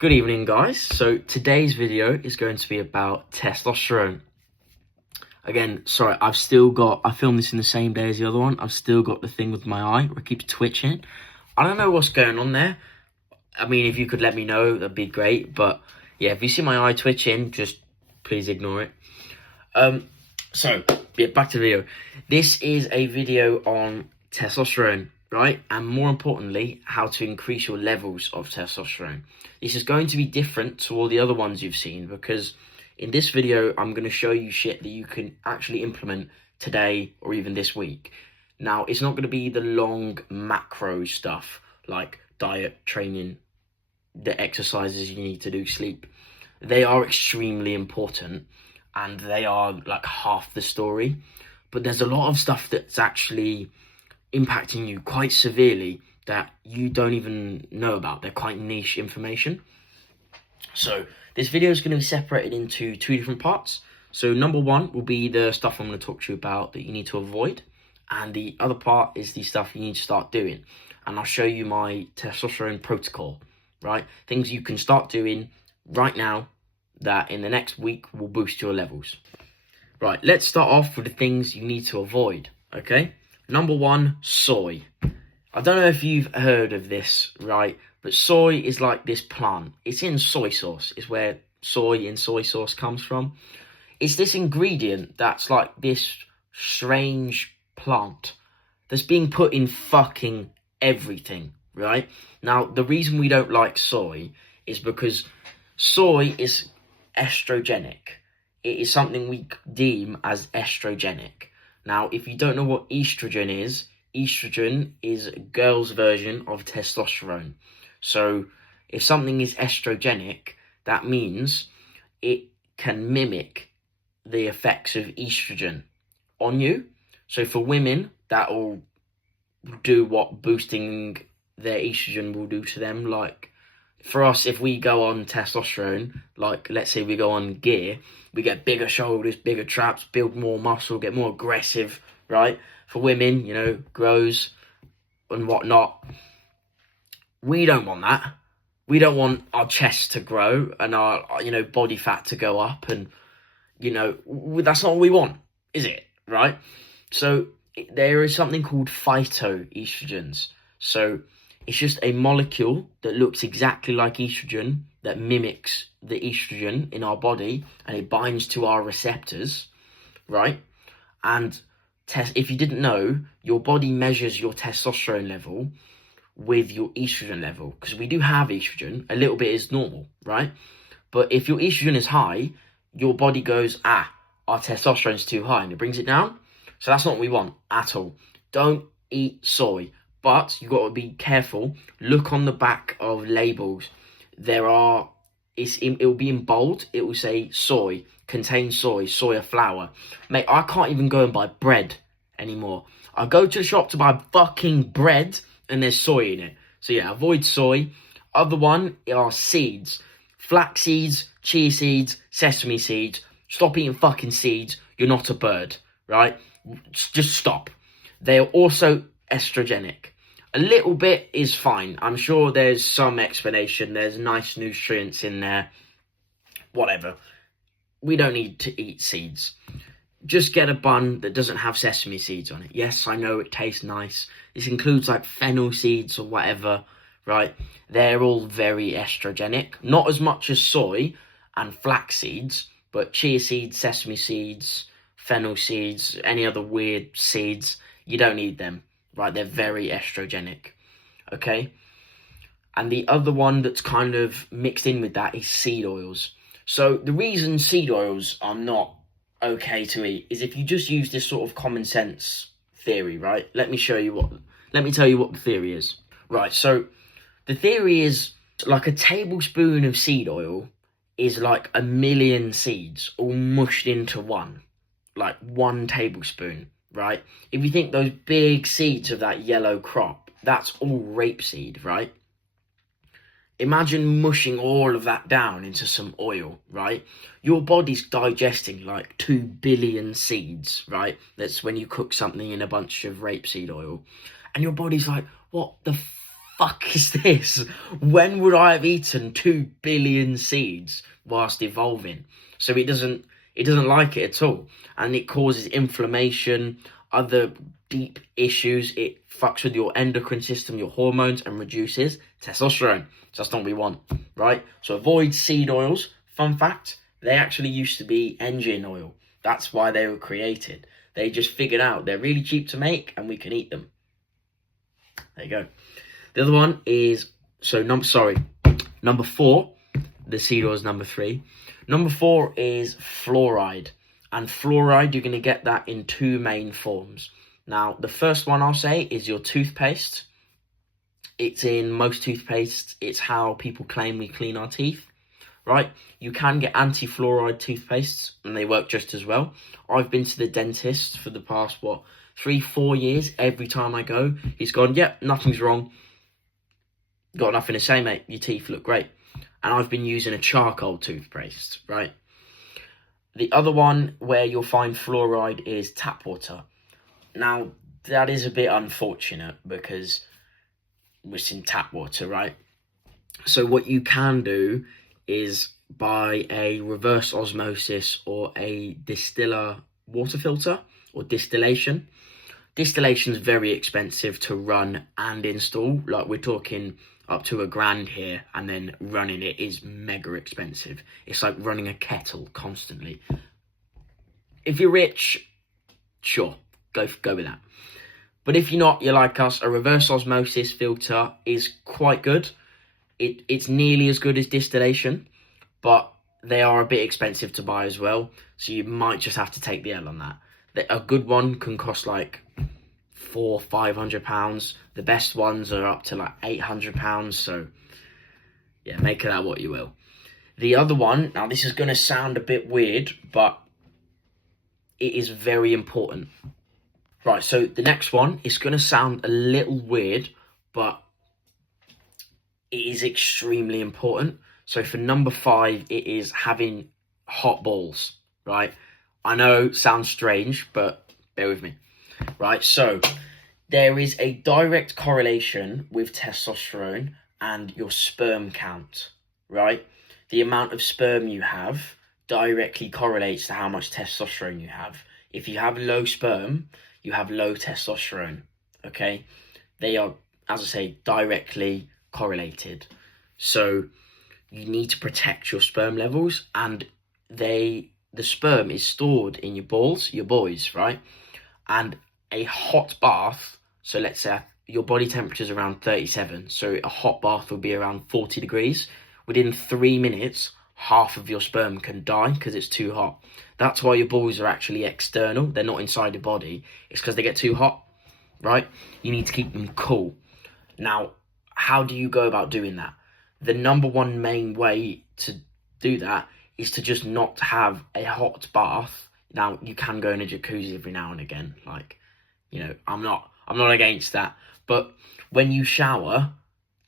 Good evening, guys. So today's video is going to be about testosterone. Again, sorry, I filmed this in the same day as the other one. I've still got the thing with my eye where it keeps twitching. I don't know what's going on there. I mean, if you could let me know, that'd be great. But yeah, if you see my eye twitching, just please ignore it. So yeah, back to the video. This is a video on testosterone, right? And more importantly, how to increase your levels of testosterone. This is going to be different to all the other ones you've seen, because in this video, I'm going to show you shit that you can actually implement today or even this week. Now, it's not going to be the long macro stuff like diet, training, the exercises you need to do, sleep. They are extremely important and they are like half the story. But there's a lot of stuff that's actually impacting you quite severely that you don't even know about. They're quite niche information. So this video is going to be separated into two different parts. So number one will be the stuff I'm going to talk to you about that you need to avoid. And the other part is the stuff you need to start doing. And I'll show you my testosterone protocol, right? Things you can start doing right now that in the next week will boost your levels. Right, let's start off with the things you need to avoid, okay? Number one, soy. I don't know if you've heard of this, right? But soy is like this plant. It's in soy sauce. It's where soy in soy sauce comes from. It's this ingredient that's like this strange plant that's being put in fucking everything, right? Now, the reason we don't like soy is because soy is estrogenic. It is something we deem as estrogenic. Now, if you don't know what estrogen is a girl's version of testosterone. So if something is estrogenic, that means it can mimic the effects of estrogen on you. So for women, that will do what boosting their estrogen will do to them. Like for us, if we go on testosterone, like let's say we go on gear, we get bigger shoulders, bigger traps, build more muscle, get more aggressive, right? For women, you know, grows and whatnot. We don't want that. We don't want our chest to grow and our, you know, body fat to go up. And, you know, that's not what we want, is it? Right? So there is something called phytoestrogens. So it's just a molecule that looks exactly like estrogen, that mimics the estrogen in our body, and it binds to our receptors, right? And if you didn't know, your body measures your testosterone level with your estrogen level, because we do have estrogen. A little bit is normal, right? But if your estrogen is high, your body goes, our testosterone is too high, and it brings it down. So that's not what we want at all. Don't eat soy, but you got to be careful. Look on the back of labels. It will be in bold. It will say soy, contains soy, soya flour. Mate, I can't even go and buy bread anymore. I go to the shop to buy fucking bread and there's soy in it. So yeah, avoid soy. Other one are seeds. Flax seeds, chia seeds, sesame seeds. Stop eating fucking seeds. You're not a bird, right? Just stop. They are also estrogenic. A little bit is fine. I'm sure there's some explanation. There's nice nutrients in there. Whatever. We don't need to eat seeds. Just get a bun that doesn't have sesame seeds on it. Yes, I know it tastes nice. This includes like fennel seeds or whatever, right? They're all very estrogenic. Not as much as soy and flax seeds, but chia seeds, sesame seeds, fennel seeds, any other weird seeds, you don't need them, right? They're very estrogenic, okay? And the other one that's kind of mixed in with that is seed oils. So the reason seed oils are not okay to eat is if you just use this sort of common sense theory, right? Let me tell you what the theory is. Right, so the theory is like a tablespoon of seed oil is like 1 million seeds all mushed into one, like 1 tablespoon, right? If you think those big seeds of that yellow crop, that's all rapeseed, right? Imagine mushing all of that down into some oil, right? Your body's digesting like 2 billion seeds, right? That's when you cook something in a bunch of rapeseed oil. And your body's like, what the fuck is this? When would I have eaten 2 billion seeds whilst evolving? So it doesn't like it at all, and it causes inflammation, other deep issues. It fucks with your endocrine system, your hormones, and reduces testosterone. So that's not what we want, right? So avoid seed oils. Fun fact, they actually used to be engine oil. That's why they were created. They just figured out they're really cheap to make and we can eat them. There you go. The other one is, number 4. The seed oil is number 3. Number 4 is fluoride. And fluoride, you're going to get that in 2 main forms. Now, the first one I'll say is your toothpaste. It's in most toothpastes. It's how people claim we clean our teeth, right? You can get anti-fluoride toothpastes, and they work just as well. I've been to the dentist for the past, 3-4 years. Every time I go, he's gone, yep, nothing's wrong. Got nothing to say, mate. Your teeth look great. And I've been using a charcoal toothpaste, right? The other one where you'll find fluoride is tap water. Now, that is a bit unfortunate because it's in tap water, right? So what you can do is buy a reverse osmosis or a distiller water filter or distillation. Distillation is very expensive to run and install. Like, we're talking up to $1,000 here, and then running it is mega expensive. It's like running a kettle constantly. If you're rich, sure, go with that. But if you're not, you're like us, a reverse osmosis filter is quite good. It's nearly as good as distillation, but they are a bit expensive to buy as well. So you might just have to take the L on that. A good one can cost like £400-500. The best ones are up to like £800. So yeah, make of that what you will. The other one, now this is going to sound a bit weird, but it is very important. Right, so the next one is going to sound a little weird, but it is extremely important. So for number 5, it is having hot balls, right? I know, sounds strange, but bear with me. Right, so there is a direct correlation with testosterone and your sperm count, right? The amount of sperm you have directly correlates to how much testosterone you have. If you have low sperm, you have low testosterone, okay? They are, as I say, directly correlated. So you need to protect your sperm levels, and the sperm is stored in your balls, your boys, right? And a hot bath, so let's say your body temperature is around 37, so a hot bath will be around 40 degrees. Within 3 minutes, half of your sperm can die because it's too hot. That's why your balls are actually external. They're not inside your body. It's because they get too hot, right? You need to keep them cool. Now, how do you go about doing that? The number one main way to do that is to just not have a hot bath. Now, you can go in a jacuzzi every now and again. Like, you know, I'm not against that. But when you shower,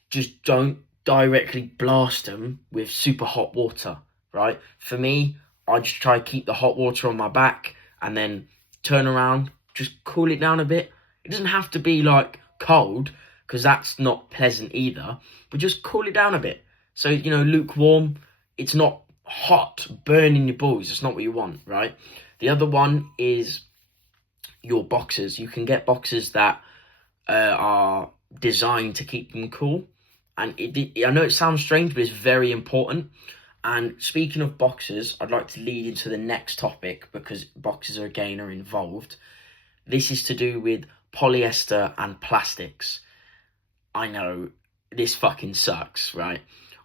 just don't directly blast them with super hot water, right? For me, I just try to keep the hot water on my back and then turn around, just cool it down a bit. It doesn't have to be like cold, because that's not pleasant either, but just cool it down a bit. So, you know, lukewarm, it's not hot, burning your balls. That's not what you want, right? The other one is your boxers. You can get boxers that are designed to keep them cool. And I know it sounds strange, but it's very important. And speaking of boxers, I'd like to lead into the next topic, because boxers again are involved. This is to do with polyester and plastics. I know, this fucking sucks, right?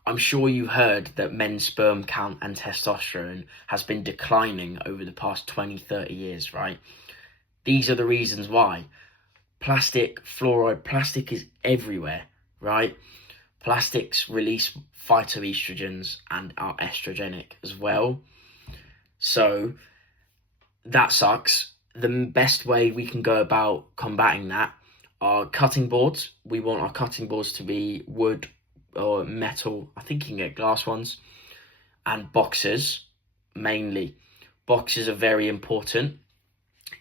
I'm sure you heard that men's sperm count and testosterone has been declining over the past 20-30 years, right? These are the reasons why. Plastic, fluoride, plastic is everywhere, right? Plastics release phytoestrogens and are estrogenic as well. So that sucks. The best way we can go about combating that are cutting boards. We want our cutting boards to be wood or metal. I think you can get glass ones. And boxers, mainly. Boxers are very important.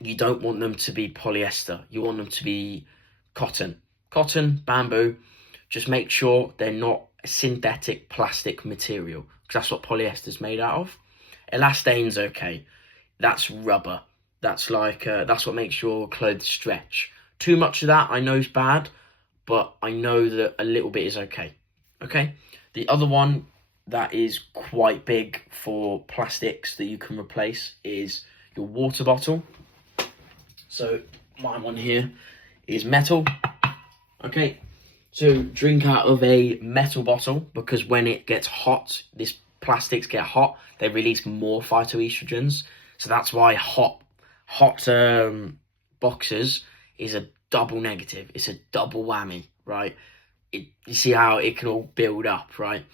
You don't want them to be polyester. You want them to be cotton. Cotton, bamboo. just make sure they're not a synthetic plastic material, because that's what polyester is made out of. Elastane's okay. That's rubber. That's like that's what makes your clothes stretch. Too much of that I know is bad, but I know that a little bit is okay. Okay. The other one that is quite big for plastics that you can replace is your water bottle. So my one here is metal. Okay. So drink out of a metal bottle, because when it gets hot, these plastics get hot, they release more phytoestrogens. So that's why hot boxes is a double negative. It's a double whammy, right? You see how it can all build up, right?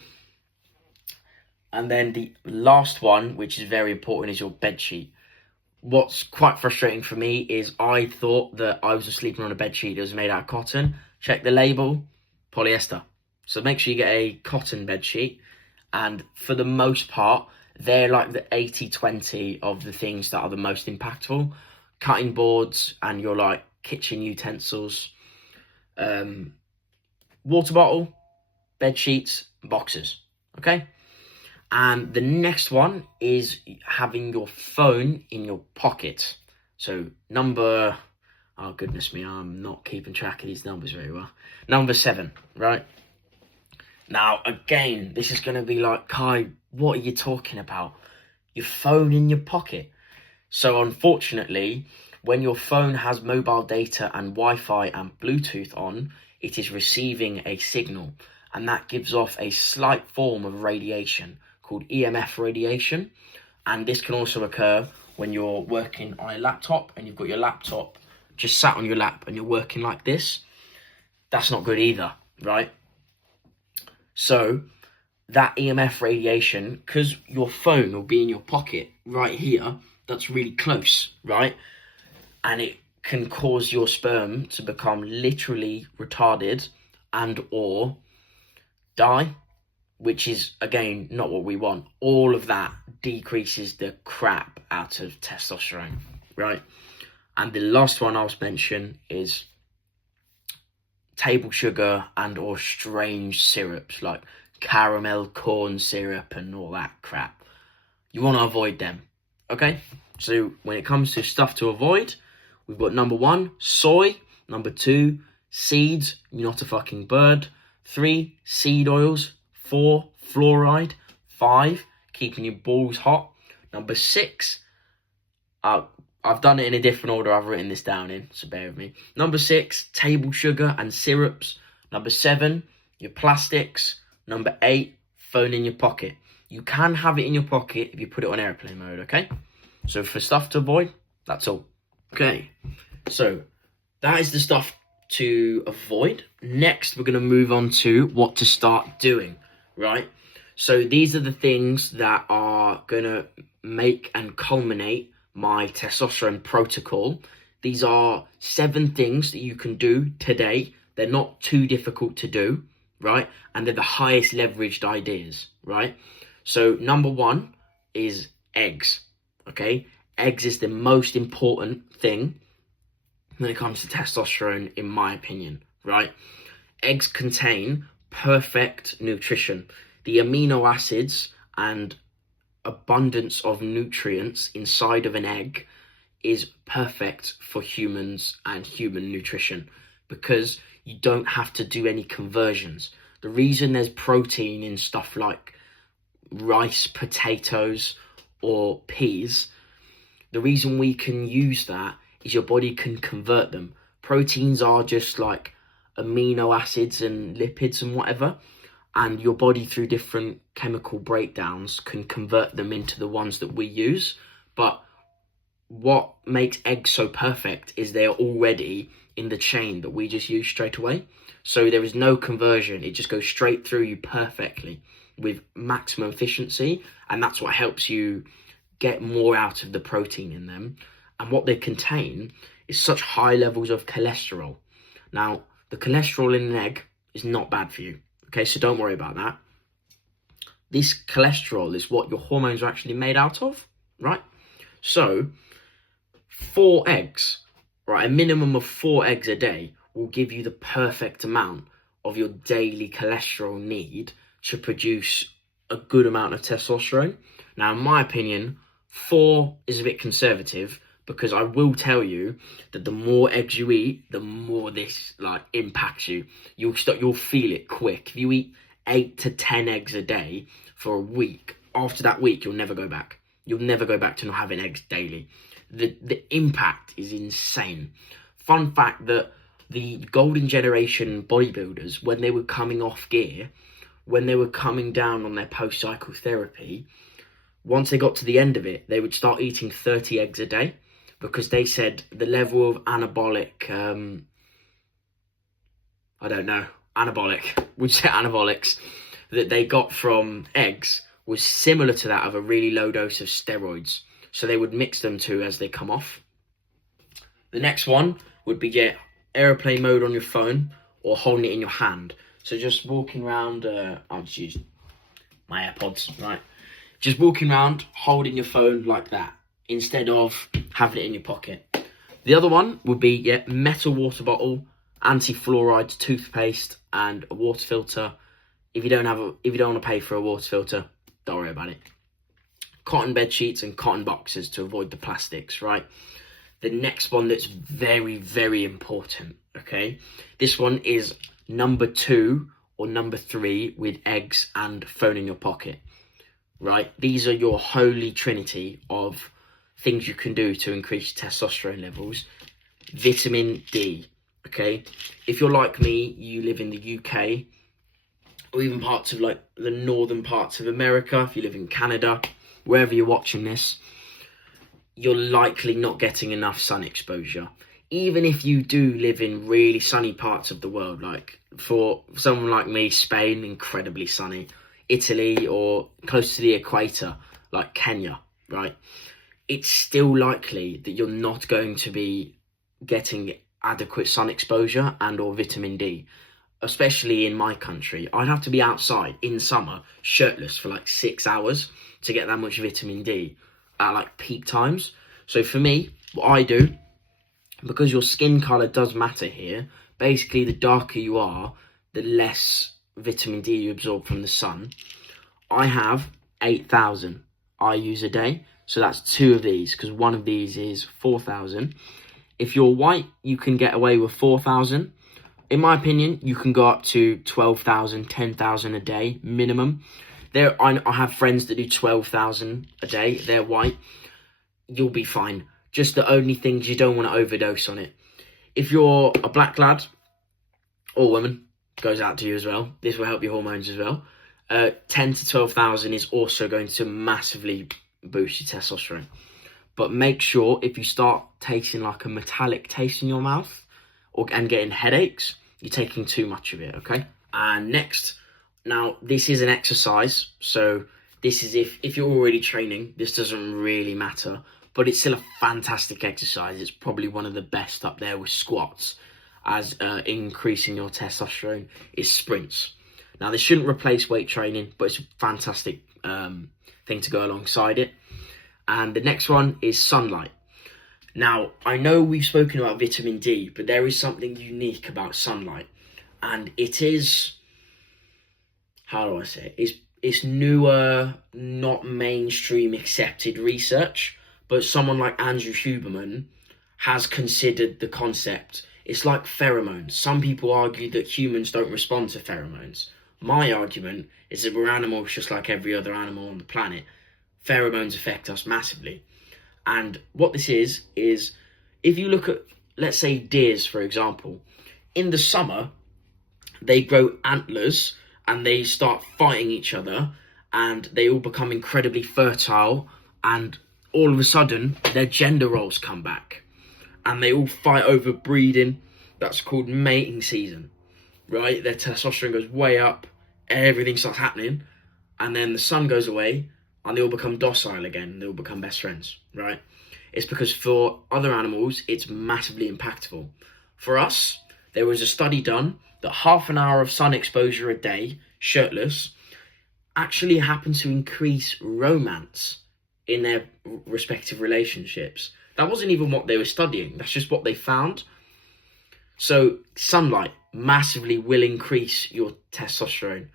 And then the last one, which is very important, is your bed sheet. What's quite frustrating for me is I thought that I was sleeping on a bed sheet that was made out of cotton. Check the label, polyester. So make sure you get a cotton bed sheet. And for the most part, they're like the 80-20 of the things that are the most impactful. Cutting boards and your like kitchen utensils, water bottle, bed sheets, boxes. Okay. And the next one is having your phone in your pocket. So oh goodness me, I'm not keeping track of these numbers very well. Number 7, right? Now, again, this is going to be like, Kai, what are you talking about? Your phone in your pocket. So unfortunately, when your phone has mobile data and Wi-Fi and Bluetooth on, it is receiving a signal, and that gives off a slight form of radiation called EMF radiation. And this can also occur when you're working on a laptop and you've got your laptop just sat on your lap and you're working like this. That's not good either, right? So that EMF radiation, because your phone will be in your pocket right here, that's really close, right? And it can cause your sperm to become literally retarded and or die, which is, again, not what we want. All of that decreases the crap out of testosterone, right? And the last one I'll mention is table sugar and or strange syrups like caramel corn syrup and all that crap. You want to avoid them, okay? So when it comes to stuff to avoid, we've got number 1, soy. Number 2, seeds. You're not a fucking bird. 3, seed oils. 4, fluoride. 5, keeping your balls hot. Number 6, I've done it in a different order. I've written this down in, so bear with me. Number 6, table sugar and syrups. Number 7, your plastics. Number 8, phone in your pocket. You can have it in your pocket if you put it on airplane mode, okay? So for stuff to avoid, that's all. Okay, so that is the stuff to avoid. Next, we're going to move on to what to start doing, right? So these are the things that are going to make and culminate my testosterone protocol. These are 7 things that you can do today. They're not too difficult to do, right? And they're the highest leveraged ideas, right? So number 1 is eggs, okay? Eggs is the most important thing when it comes to testosterone, in my opinion, right? Eggs contain perfect nutrition. The amino acids and abundance of nutrients inside of an egg is perfect for humans and human nutrition, because you don't have to do any conversions. The reason there's protein in stuff like rice, potatoes, or peas, the reason we can use that is your body can convert them. Proteins are just like amino acids and lipids and whatever, and your body, through different chemical breakdowns, can convert them into the ones that we use. But what makes eggs so perfect is they're already in the chain that we just use straight away. So there is no conversion. It just goes straight through you perfectly with maximum efficiency, and that's what helps you get more out of the protein in them. And what they contain is such high levels of cholesterol. Now, the cholesterol in an egg is not bad for you, okay? So don't worry about that. This cholesterol is what your hormones are actually made out of, right? So 4 eggs, right, a minimum of 4 eggs a day will give you the perfect amount of your daily cholesterol need to produce a good amount of testosterone. Now, in my opinion, 4 is a bit conservative, because I will tell you that the more eggs you eat, the more this impacts you. You'll feel it quick. If you eat 8 to 10 eggs a day for a week, after that week, you'll never go back. You'll never go back to not having eggs daily. The impact is insane. Fun fact that the golden generation bodybuilders, when they were coming off gear, when they were coming down on their post-cycle therapy, once they got to the end of it, they would start eating 30 eggs a day, because they said the level of anabolic, anabolics that they got from eggs was similar to that of a really low dose of steroids. So they would mix them two as they come off. The next one would be get airplane mode on your phone or holding it in your hand. So just walking around, I'll just use my AirPods, right? Just walking around holding your phone like that, instead of having it in your pocket. The other one would be metal water bottle, anti-fluoride toothpaste, and a water filter. If you don't want to pay for a water filter, don't worry about it. Cotton bed sheets and cotton boxes to avoid the plastics, right? The next one that's very, very important, okay? This one is number 2 or number 3 with eggs and phone in your pocket, right? These are your holy trinity of things you can do to increase testosterone levels. Vitamin D, okay? If you're like me, you live in the UK, or even parts of the northern parts of America, if you live in Canada, wherever you're watching this, you're likely not getting enough sun exposure. Even if you do live in really sunny parts of the world, like for someone like me, Spain, incredibly sunny, Italy, or close to the equator, like Kenya, right? It's still likely that you're not going to be getting adequate sun exposure and or vitamin D. Especially in my country, I'd have to be outside in summer, shirtless for 6 hours to get that much vitamin D at peak times. So for me, what I do, because your skin colour does matter here, basically the darker you are, the less vitamin D you absorb from the sun. I have 8,000 I use a day. So that's 2 of these, because one of these is 4,000. If you're white, you can get away with 4,000. In my opinion, you can go up to 12,000, 10,000 a day minimum. I have friends that do 12,000 a day. They're white. You'll be fine. Just the only things you don't want to overdose on it. If you're a black lad or woman, goes out to you as well. This will help your hormones as well. 10 to 12,000 is also going to massively boost your testosterone. But make sure if you start tasting a metallic taste in your mouth and getting headaches, you're taking too much of it, okay? And next, now this is an exercise, so this is if you're already training, this doesn't really matter, but it's still a fantastic exercise. It's probably one of the best up there with squats as increasing your testosterone is sprints. Now this shouldn't replace weight training, but it's a fantastic thing to go alongside it. And the next one is sunlight. Now, I know we've spoken about vitamin D, but there is something unique about sunlight. And it is, how do I say it? It's newer, not mainstream accepted research, but someone like Andrew Huberman has considered the concept. It's like pheromones. Some people argue that humans don't respond to pheromones. My argument is that we're animals just like every other animal on the planet. Pheromones affect us massively. And what this is if you look at, let's say, deers, for example, in the summer, they grow antlers and they start fighting each other and they all become incredibly fertile, and all of a sudden, their gender roles come back and they all fight over breeding. That's called mating season, right? Their testosterone goes way up, everything starts happening, and then the sun goes away and they all become docile again, they all become best friends, right? It's because for other animals, it's massively impactful. For us, there was a study done that half an hour of sun exposure a day, shirtless, actually happened to increase romance in their respective relationships. That wasn't even what they were studying, that's just what they found. So sunlight, massively will increase your testosterone.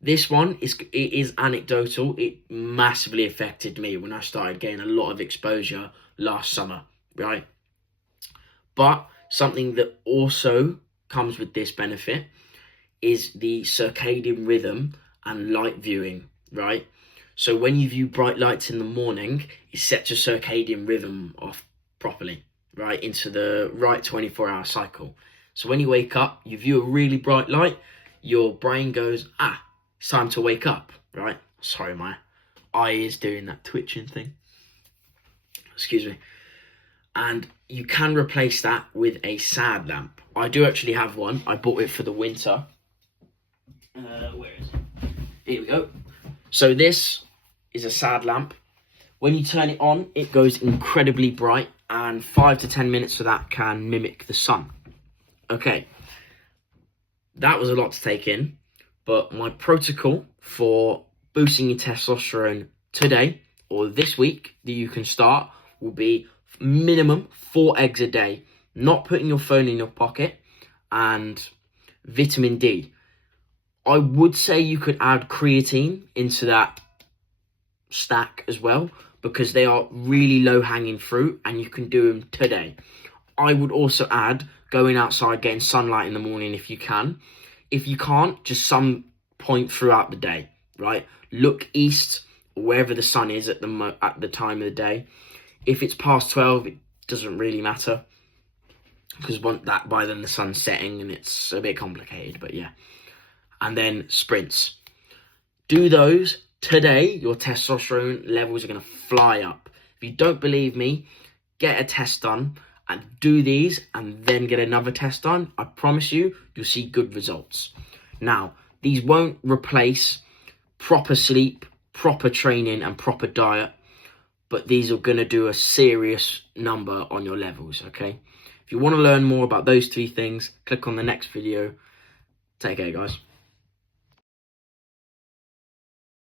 This one is anecdotal. It massively affected me when I started getting a lot of exposure last summer, right? But something that also comes with this benefit is the circadian rhythm and light viewing, right? So when you view bright lights in the morning, it sets your circadian rhythm off properly, right, into the right 24-hour cycle. So when you wake up, you view a really bright light, your brain goes, it's time to wake up, right? Sorry, my eye is doing that twitching thing. Excuse me. And you can replace that with a SAD lamp. I do actually have one. I bought it for the winter. Where is it? Here we go. So this is a SAD lamp. When you turn it on, it goes incredibly bright, and 5 to 10 minutes of that can mimic the sun. Okay, that was a lot to take in, but my protocol for boosting your testosterone today or this week that you can start will be minimum 4 eggs a day, not putting your phone in your pocket, and vitamin D. I would say you could add creatine into that stack as well, because they are really low-hanging fruit and you can do them today. I would also add going outside, getting sunlight in the morning if you can. If you can't, just some point throughout the day, right? Look east, wherever the sun is at the time of the day. If it's past 12, it doesn't really matter, because by then the sun's setting and it's a bit complicated, but yeah. And then sprints. Do those today. Your testosterone levels are going to fly up. If you don't believe me, get a test done and do these and then get another test done. I promise you, you'll see good results. Now, these won't replace proper sleep, proper training and proper diet, but these are going to do a serious number on your levels, okay? If you want to learn more about those 3 things, click on the next video. Take care, guys.